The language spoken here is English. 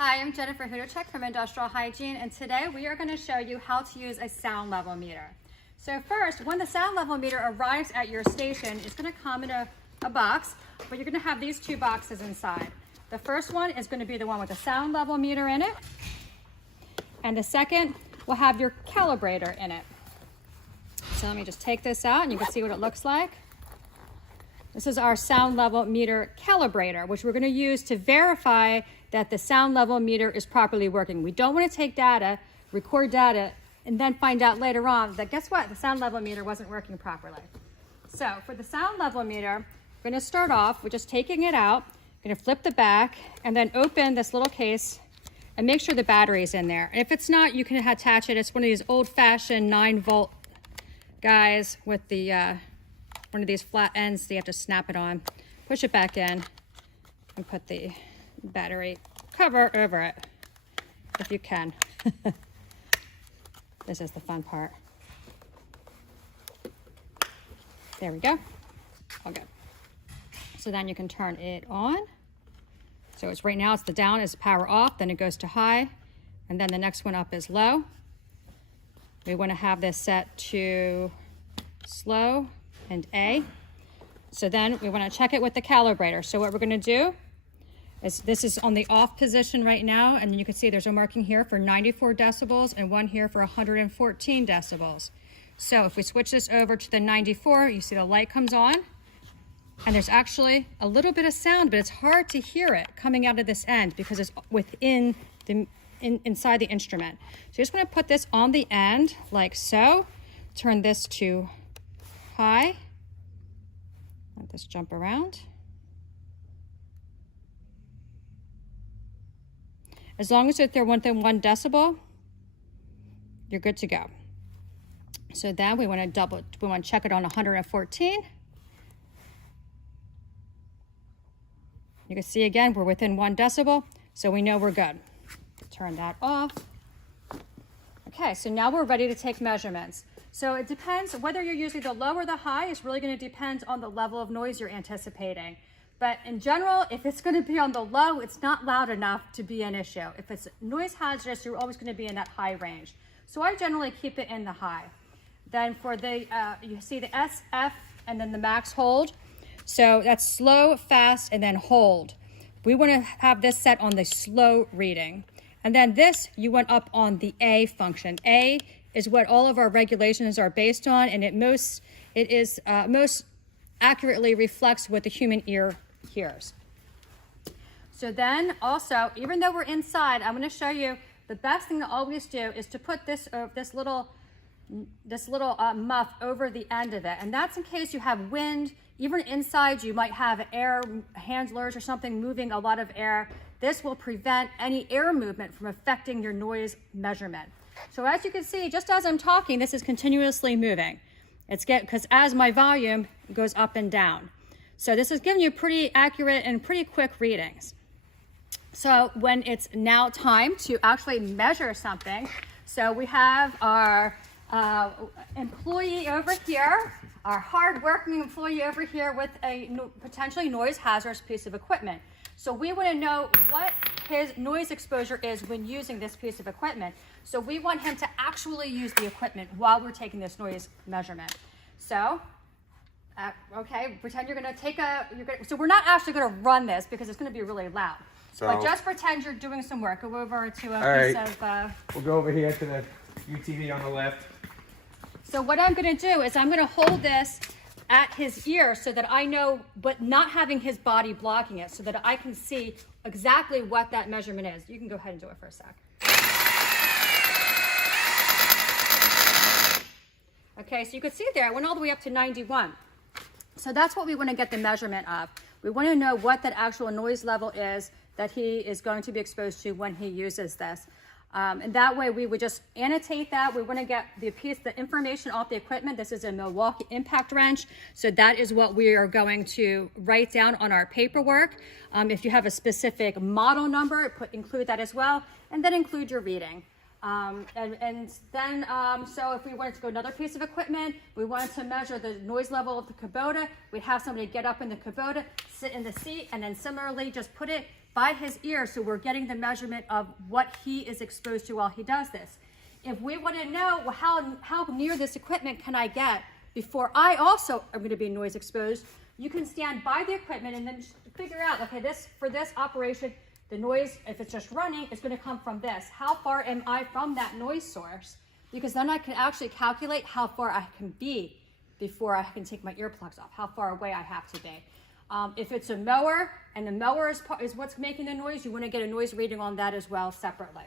Hi, I'm Jennifer Hudacek from Industrial Hygiene, and today we are going to show you how to use a sound level meter. So first, when the sound level meter arrives at your station, it's going to come in a box, but you're going to have these two boxes inside. The first one is going to be the one with the sound level meter in it, and the second will have your calibrator in it. So let me just take this out and you can see what it looks like. This is our sound level meter calibrator, which we're going to use to verify that the sound level meter is properly working. We don't want to take data, record data, and then find out later on that guess what? The sound level meter wasn't working properly. So for the sound level meter, we're going to start off with just taking it out. We're going to flip the back and then open this little case and make sure the battery is in there. And if it's not, you can attach it. It's one of these old-fashioned 9-volt guys with the one of these flat ends, so you have to snap it on, push it back in, and put the battery cover over it, if you can. This is the fun part. There we go. All good. So then you can turn it on. So it's right now, it's the down is power off, then it goes to high, and then the next one up is low. We want to have this set to slow and A. So then we want to check it with the calibrator. So what we're going to do is, this is on the off position right now, and you can see there's a marking here for 94 decibels and one here for 114 decibels. So if we switch this over to the 94, you see the light comes on, and there's actually a little bit of sound, but it's hard to hear it coming out of this end because it's within the inside the instrument. So you just want to put this on the end like so. Turn this to high. Let this jump around. As long as they're within 1 decibel, you're good to go. So then we want to check it on 114. You can see again, we're within 1 decibel, so we know we're good. Turn that off. Okay, so now we're ready to take measurements. So it depends whether you're using the low or the high. Is really going to depend on the level of noise you're anticipating. But in general, if it's going to be on the low, it's not loud enough to be an issue. If it's noise hazardous, you're always going to be in that high range. So I generally keep it in the high. Then for the, you see the SF and then the max hold. So that's slow, fast, and then hold. We want to have this set on the slow reading. And then this, you want up on the A function. A is what all of our regulations are based on, and it most accurately reflects what the human ear hears. So then also, even though we're inside, I'm going to show you the best thing to always do is to put this little muff over the end of it, and that's in case you have wind. Even inside, you might have air handlers or something moving a lot of air. This will prevent any air movement from affecting your noise measurement. So as you can see, just as I'm talking, this is continuously moving. Because as my volume goes up and down. So this is giving you pretty accurate and pretty quick readings. So when it's now time to actually measure something, so we have our employee over here, our hard-working employee over here with a potentially noise hazardous piece of equipment. So we want to know what his noise exposure is when using this piece of equipment. So we want him to actually use the equipment while we're taking this noise measurement. So, okay, pretend you're going to take so we're not actually going to run this because it's going to be really loud. So, but just pretend you're doing some work. Go over to a piece of... we'll go over here to the UTV on the left. So what I'm going to do is I'm going to hold this at his ear so that I know, but not having his body blocking it, so that I can see exactly what that measurement is. You can go ahead and do it for a sec. Okay, so you can see there, it went all the way up to 91. So that's what we want to get the measurement of. We want to know what that actual noise level is that he is going to be exposed to when he uses this. And that way we would just annotate that. We want to get the information off the equipment. This is a Milwaukee impact wrench. So that is what we are going to write down on our paperwork. If you have a specific model number, include that as well. And then include your reading. So if we wanted to go another piece of equipment, we wanted to measure the noise level of the Kubota, we'd have somebody get up in the Kubota, sit in the seat, and then similarly just put it by his ear, so we're getting the measurement of what he is exposed to while he does this. If we want to know, well, how near this equipment can I get before I also am going to be noise exposed, you can stand by the equipment and then figure out, okay, for this operation, the noise, if it's just running, is going to come from this. How far am I from that noise source? Because then I can actually calculate how far I can be before I can take my earplugs off, how far away I have to be. If it's a mower and the mower is what's making the noise, you want to get a noise reading on that as well separately.